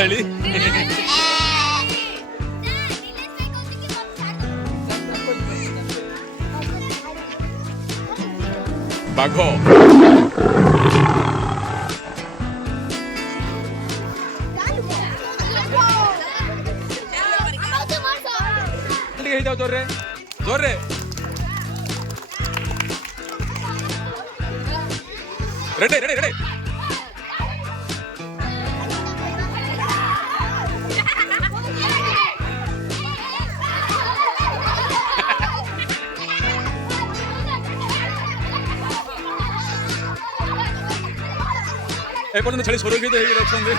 ଛେଳି ବାଘ ହେଇଯାଉ ଜୋରରେ ଜୋରରେ ରେଡି ରେଡି ରେଡି एपर्यंत छेली सुरक्षित होती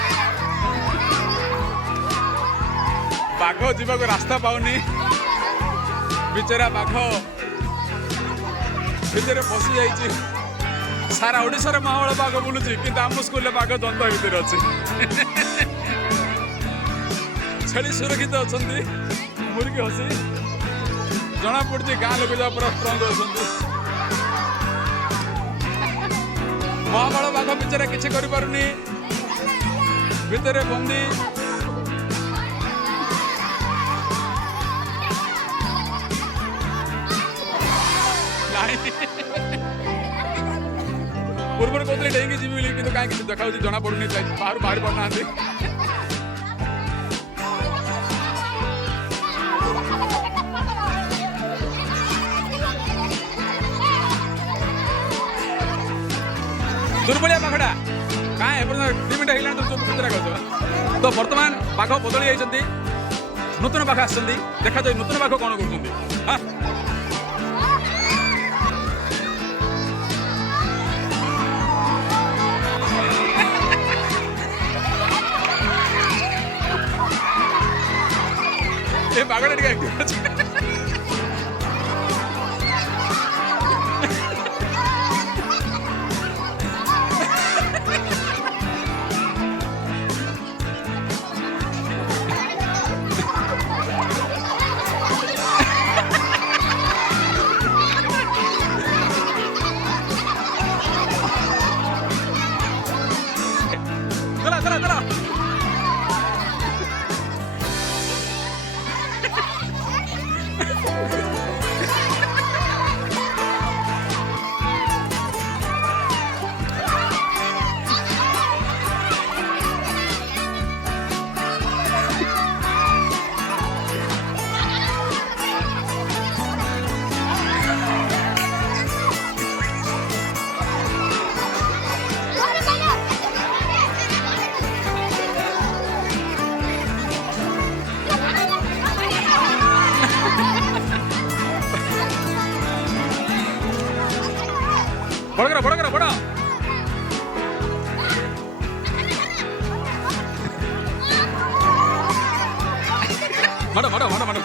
बाघ जीवाक रास्ता पाऊनी बिचरा बाघ भितर फसी जाइए सारा ओडिशार माहौल बाघ बुलूची कि आम स्कूल बाघ द्वंद्व भितर अच्छी छेली सुरक्षित अच्छा मुर्गी हसी जना पड़ी गाँ लोक जहाँ पूरा स्ट्रंग अच्छा महाबल बाघ बिचरा किसी करें भितर बंदी पूर्व कहते डेंगी जी कि कहीं किसी देखा जना पड़ूनी बाहर बाहर पड़ना दुर्बलिया बाघटा कहाँ एपर्यंत 2 मिनट है तो बर्तमान बाघ बदली जाइए नूतन बाघ आस देखा जाए नूतन बाघ कौन कर बाघटा टे बड़ा बड़ा मारो मारो मारो मारो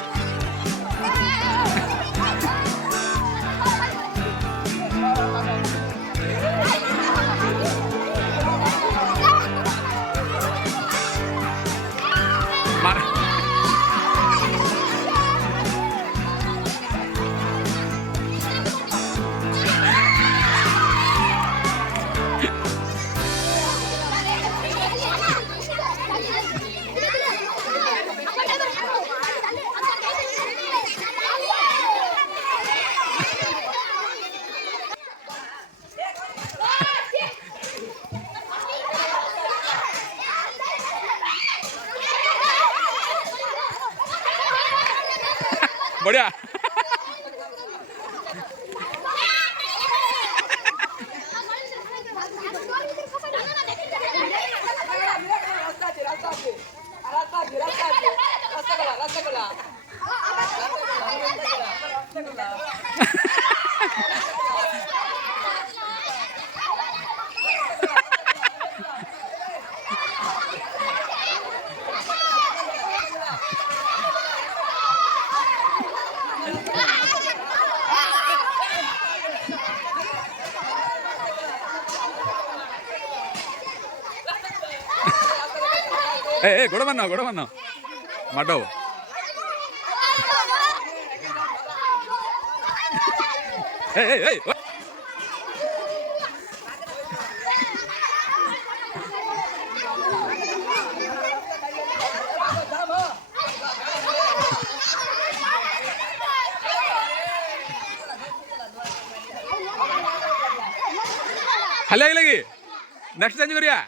बढ़िया गोड़ मान माडो ଖାଲି ଲାଗିଲା କି ନେକ୍ସଟ ଚେଞ୍ଜ କରିବା